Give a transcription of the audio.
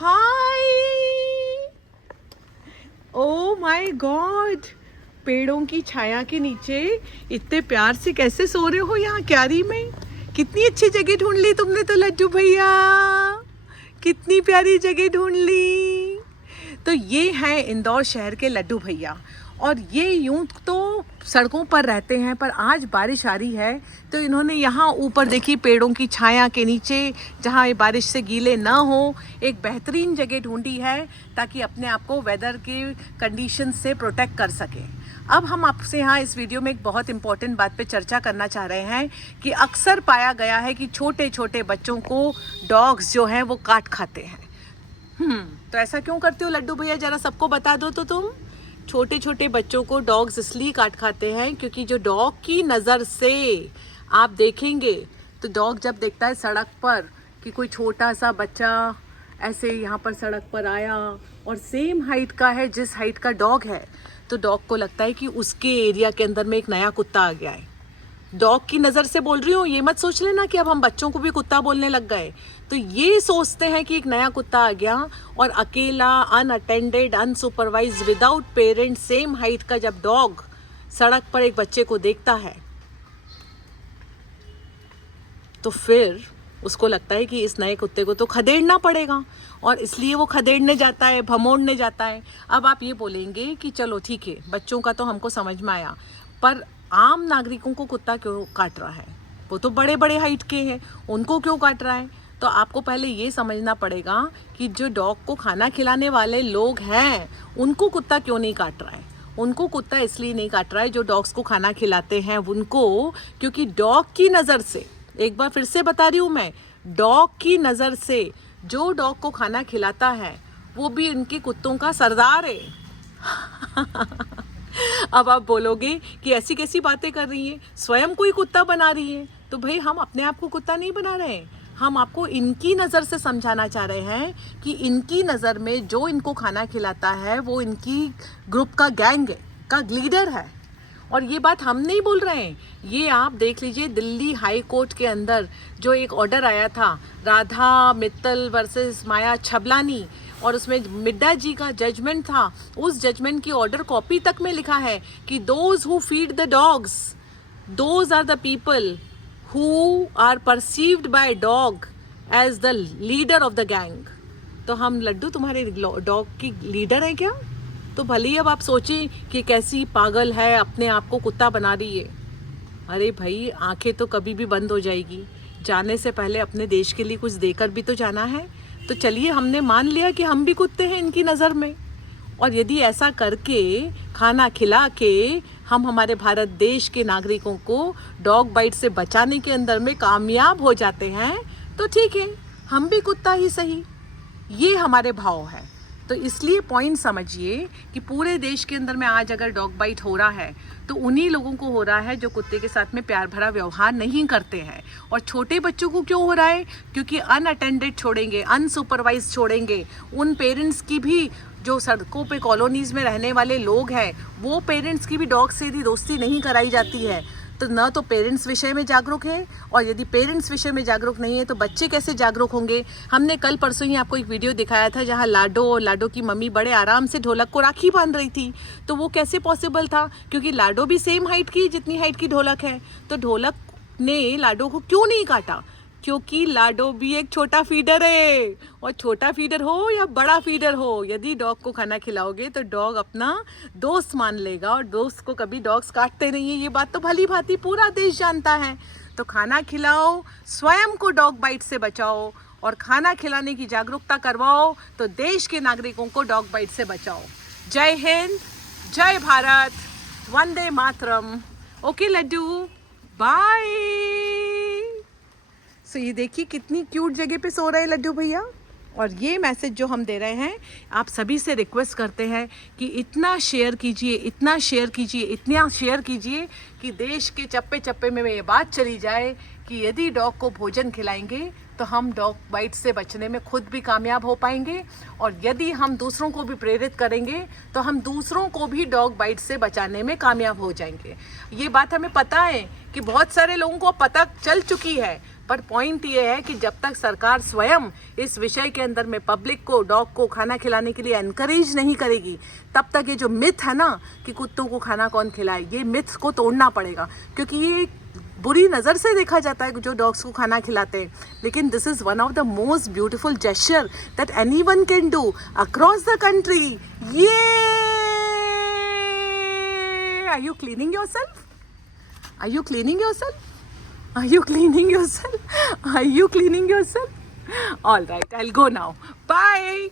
Hi. Oh my God, पेड़ों की छाया के नीचे इतने प्यार से कैसे सो रहे हो यहाँ क्यारी में। कितनी अच्छी जगह ढूंढ ली तुमने तो लड्डू भैया, कितनी प्यारी जगह ढूंढ ली। तो ये है इंदौर शहर के लड्डू भैया, और ये यूं तो सड़कों पर रहते हैं, पर आज बारिश आ रही है तो इन्होंने यहाँ ऊपर देखी पेड़ों की छाया के नीचे, जहाँ ये बारिश से गीले ना हो, एक बेहतरीन जगह ढूंढी है ताकि अपने आप को वेदर के कंडीशन से प्रोटेक्ट कर सकें। अब हम आपसे यहाँ इस वीडियो में एक बहुत इंपॉर्टेंट बात पे चर्चा करना चाह रहे हैं कि अक्सर पाया गया है कि छोटे छोटे बच्चों को डॉग्स जो हैं वो काट खाते हैं। तो ऐसा क्यों करते हो लड्डू भैया, जरा सबको बता दो तो तुम। छोटे छोटे बच्चों को डॉग्स इसलिए काट खाते हैं क्योंकि जो डॉग की नज़र से आप देखेंगे तो डॉग जब देखता है सड़क पर कि कोई छोटा सा बच्चा ऐसे यहाँ पर सड़क पर आया और सेम हाइट का है जिस हाइट का डॉग है, तो डॉग को लगता है कि उसके एरिया के अंदर में एक नया कुत्ता आ गया है। डॉग की नज़र से बोल रही हूँ, ये मत सोच लेना कि अब हम बच्चों को भी कुत्ता बोलने लग गए। तो ये सोचते हैं कि एक नया कुत्ता आ गया, और अकेला, unattended, unsupervised, without parent, same height का जब डॉग सड़क पर एक बच्चे को देखता है तो फिर उसको लगता है कि इस नए कुत्ते को तो खदेड़ना पड़ेगा, और इसलिए वो खदेड़ने जाता है, भमोड़ने जाता है। अब आप ये बोलेंगे कि चलो ठीक है, बच्चों का तो हमको समझ में आया, पर आम नागरिकों को कुत्ता क्यों काट रहा है? वो तो बड़े बड़े हाइट के हैं, उनको क्यों काट रहा है? तो आपको पहले ये समझना पड़ेगा कि जो डॉग को खाना खिलाने वाले लोग हैं उनको कुत्ता क्यों नहीं काट रहा है। उनको कुत्ता इसलिए नहीं काट रहा है जो डॉग्स को खाना खिलाते हैं उनको, क्योंकि डॉग की नज़र से, एक बार फिर से बता रही हूँ मैं, डॉग की नज़र से जो डॉग को खाना खिलाता है वो भी इनके कुत्तों का सरदार है। अब आप बोलोगे कि ऐसी कैसी बातें कर रही हैं, स्वयं कोई कुत्ता बना रही है। तो भाई हम अपने आप को कुत्ता नहीं बना रहे हैं, हम आपको इनकी नज़र से समझाना चाह रहे हैं कि इनकी नज़र में जो इनको खाना खिलाता है वो इनकी ग्रुप का गैंग का लीडर है। और ये बात हम नहीं बोल रहे हैं, ये आप देख लीजिए दिल्ली हाई कोर्ट के अंदर जो एक ऑर्डर आया था राधा मित्तल वर्सेस माया छबलानी, और उसमें मिड्डा जी का जजमेंट था, उस जजमेंट की ऑर्डर कॉपी तक में लिखा है कि those who feed the dogs, those are the people who are perceived by dog as the leader of the gang. तो हम लड्डू तुम्हारे डॉग की लीडर हैं क्या? तो भले ही अब आप सोचें कि कैसी पागल है, अपने आप को कुत्ता बना रही है। अरे भाई, आंखें तो कभी भी बंद हो जाएगी, जाने से पहले अपने देश के लिए कुछ देकर भी तो जाना है। तो चलिए, हमने मान लिया कि हम भी कुत्ते हैं इनकी नज़र में, और यदि ऐसा करके खाना खिला के हम हमारे भारत देश के नागरिकों को डॉग बाइट से बचाने के अंदर में कामयाब हो जाते हैं तो ठीक है, हम भी कुत्ता ही सही, ये हमारे भाव है। तो इसलिए पॉइंट समझिए कि पूरे देश के अंदर में आज अगर डॉग बाइट हो रहा है तो उन्हीं लोगों को हो रहा है जो कुत्ते के साथ में प्यार भरा व्यवहार नहीं करते हैं। और छोटे बच्चों को क्यों हो रहा है? क्योंकि अनअटेंडेड छोड़ेंगे, अनसुपरवाइज छोड़ेंगे। उन पेरेंट्स की भी, जो सड़कों पे कॉलोनीज़ में रहने वाले लोग हैं, वो पेरेंट्स की भी डॉग से यदि दोस्ती नहीं कराई जाती है तो न तो पेरेंट्स विषय में जागरूक है, और यदि पेरेंट्स विषय में जागरूक नहीं है तो बच्चे कैसे जागरूक होंगे। हमने कल परसों ही आपको एक वीडियो दिखाया था जहां लाडो और लाडो की मम्मी बड़े आराम से ढोलक को राखी बांध रही थी। तो वो कैसे पॉसिबल था? क्योंकि लाडो भी सेम हाइट की जितनी हाइट की ढोलक है। तो ढोलक ने लाडो को क्यों नहीं काटा? क्योंकि लाडो भी एक छोटा फीडर है, और छोटा फीडर हो या बड़ा फीडर हो, यदि डॉग को खाना खिलाओगे तो डॉग अपना दोस्त मान लेगा, और दोस्त को कभी डॉग्स काटते नहीं है। ये बात तो भली भांति पूरा देश जानता है। तो खाना खिलाओ, स्वयं को डॉग बाइट से बचाओ, और खाना खिलाने की जागरूकता करवाओ तो देश के नागरिकों को डॉग बाइट से बचाओ। जय हिंद, जय भारत, वंदे मातरम। Okay Laddoo, bye. सो ये देखिए कितनी क्यूट जगह पे सो रहे हैं लड्डू भैया। और ये मैसेज जो हम दे रहे हैं, आप सभी से रिक्वेस्ट करते हैं कि इतना शेयर कीजिए, इतना शेयर कीजिए, इतना शेयर कीजिए कि देश के चप्पे चप्पे में ये बात चली जाए कि यदि डॉग को भोजन खिलाएंगे तो हम डॉग बाइट से बचने में खुद भी कामयाब हो पाएंगे, और यदि हम दूसरों को भी प्रेरित करेंगे तो हम दूसरों को भी डॉग बाइट से बचाने में कामयाब हो जाएंगे। ये बात हमें पता है कि बहुत सारे लोगों को पता चल चुकी है, पर पॉइंट ये है कि जब तक सरकार स्वयं इस विषय के अंदर में पब्लिक को डॉग को खाना खिलाने के लिए एनकरेज नहीं करेगी, तब तक ये जो मिथ है ना कि कुत्तों को खाना कौन खिलाए, ये मिथ को तोड़ना पड़ेगा। क्योंकि ये बुरी नज़र से देखा जाता है जो डॉग्स को खाना खिलाते हैं, लेकिन this is one of the most beautiful gesture that anyone can do across the country. ये are you cleaning yourself? Are you cleaning yourself? Are you cleaning yourself? Are you cleaning yourself? All right, I'll go now. Bye.